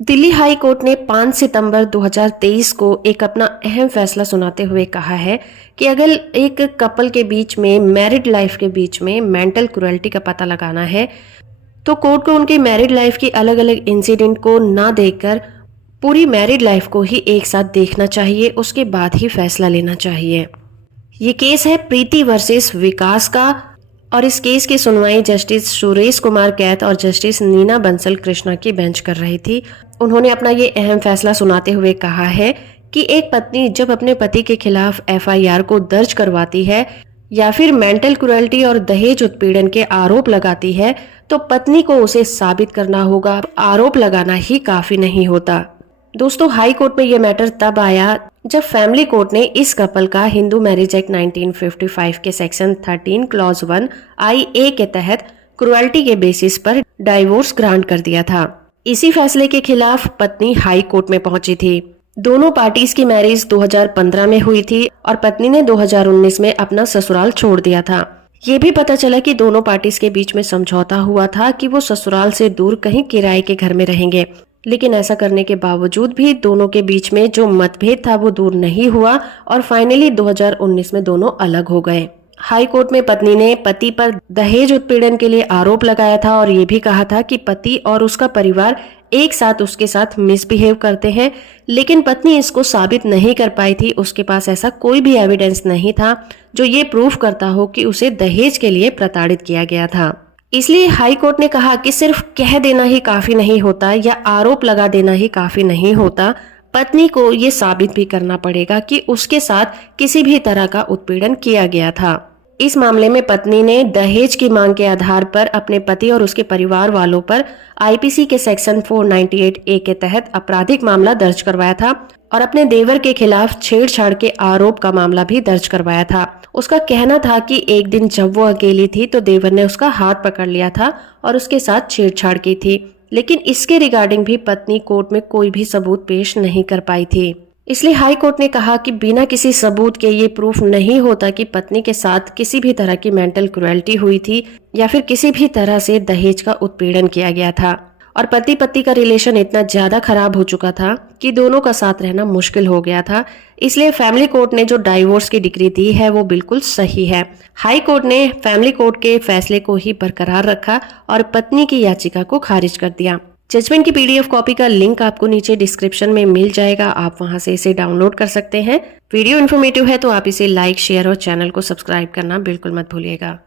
Delhi high court ने 5 सितंबर 2023 को एक अपना अहम फैसला सुनाते हुए कहा है कि अगर एक कपल के बीच में, मैरिड लाइफ के बीच में मेंटल क्रुएल्टी का पता लगाना है तो कोर्ट को उनकी मैरिड लाइफ की अलग अलग इंसिडेंट को ना देखकर पूरी मैरिड लाइफ को ही एक साथ देखना चाहिए, उसके बाद ही फैसला लेना चाहिए। ये केस है प्रीति वर्सेस विकास का और इस केस की सुनवाई जस्टिस सुरेश कुमार कैथ और जस्टिस नीना बंसल कृष्णा की बेंच कर रही थी। उन्होंने अपना ये अहम फैसला सुनाते हुए कहा है कि एक पत्नी जब अपने पति के खिलाफ एफआईआर को दर्ज करवाती है या फिर मेंटल क्रुएल्टी और दहेज उत्पीड़न के आरोप लगाती है तो पत्नी को उसे साबित करना होगा, आरोप लगाना ही काफी नहीं होता। दोस्तों, हाई कोर्ट में यह मैटर तब आया जब फैमिली कोर्ट ने इस कपल का हिंदू मैरिज एक्ट 1955 के सेक्शन 13 क्लॉज 1 IA के तहत क्रुएल्टी के बेसिस पर डाइवोर्स ग्रांट कर दिया था। इसी फैसले के खिलाफ पत्नी हाई कोर्ट में पहुंची थी। दोनों पार्टीज की मैरिज 2015 में हुई थी और पत्नी ने 2019 में अपना ससुराल छोड़ दिया था। ये भी पता चला कि दोनों पार्टीज के बीच में समझौता हुआ था कि वो ससुराल से दूर कहीं किराए के घर में रहेंगे, लेकिन ऐसा करने के बावजूद भी दोनों के बीच में जो मतभेद था वो दूर नहीं हुआ और फाइनली 2019 में दोनों अलग हो गए। हाई कोर्ट में पत्नी ने पति पर दहेज उत्पीड़न के लिए आरोप लगाया था और ये भी कहा था कि पति और उसका परिवार एक साथ उसके साथ मिसबिहेव करते हैं, लेकिन पत्नी इसको साबित नहीं कर पाई थी। उसके पास ऐसा कोई भी एविडेंस नहीं था जो ये प्रूफ करता हो कि उसे दहेज के लिए प्रताड़ित किया गया था। इसलिए हाई कोर्ट ने कहा कि सिर्फ कह देना ही काफी नहीं होता या आरोप लगा देना ही काफी नहीं होता, पत्नी को ये साबित भी करना पड़ेगा कि उसके साथ किसी भी तरह का उत्पीड़न किया गया था। इस मामले में पत्नी ने दहेज की मांग के आधार पर अपने पति और उसके परिवार वालों पर IPC के सेक्शन 498A के तहत आपराधिक मामला दर्ज करवाया था और अपने देवर के खिलाफ छेड़छाड़ के आरोप का मामला भी दर्ज करवाया था। उसका कहना था कि एक दिन जब वो अकेली थी तो देवर ने उसका हाथ पकड़ लिया था और उसके साथ छेड़छाड़ की थी, लेकिन इसके रिगार्डिंग भी पत्नी कोर्ट में कोई भी सबूत पेश नहीं कर पाई थी। इसलिए हाई कोर्ट ने कहा कि बिना किसी सबूत के ये प्रूफ नहीं होता कि पत्नी के साथ किसी भी तरह की मेंटल क्रुएल्टी हुई थी या फिर किसी भी तरह से दहेज का उत्पीड़न किया गया था। और पति पत्नी का रिलेशन इतना ज्यादा खराब हो चुका था कि दोनों का साथ रहना मुश्किल हो गया था। इसलिए फैमिली कोर्ट ने जो डाइवोर्स की डिग्री दी है वो बिल्कुल सही है। हाई कोर्ट ने फैमिली कोर्ट के फैसले को ही बरकरार रखा और पत्नी की याचिका को खारिज कर दिया। जजमेंट की PDF कॉपी का लिंक आपको नीचे डिस्क्रिप्शन में मिल जाएगा, आप वहां से इसे डाउनलोड कर सकते हैं। वीडियो इन्फॉर्मेटिव है तो आप इसे लाइक, शेयर और चैनल को सब्सक्राइब करना बिल्कुल मत भूलिएगा।